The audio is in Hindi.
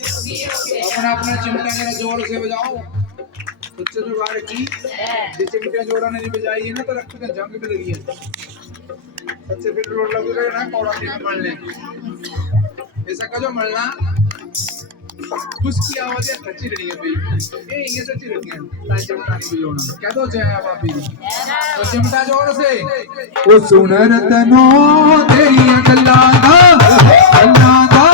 अपना अपना चिमटा जरा जोर से बजाओ। बच्चे तो बाहर की ये चिमटा जोड़ा नहीं बजाएगी ना तो रक्त में जंग भी लगी है। सबसे फिर रोड लग रहा है ना कौड़ा के मरने ऐसा का जो मरना उसकी आवाज सच्ची रही है भाई ये सच्ची रही है ताकि चिमटा नहीं बजाना क्या तो जय आप भी तो चिमटा जोर से ओ सुन रतनो तेरी गल्ला दा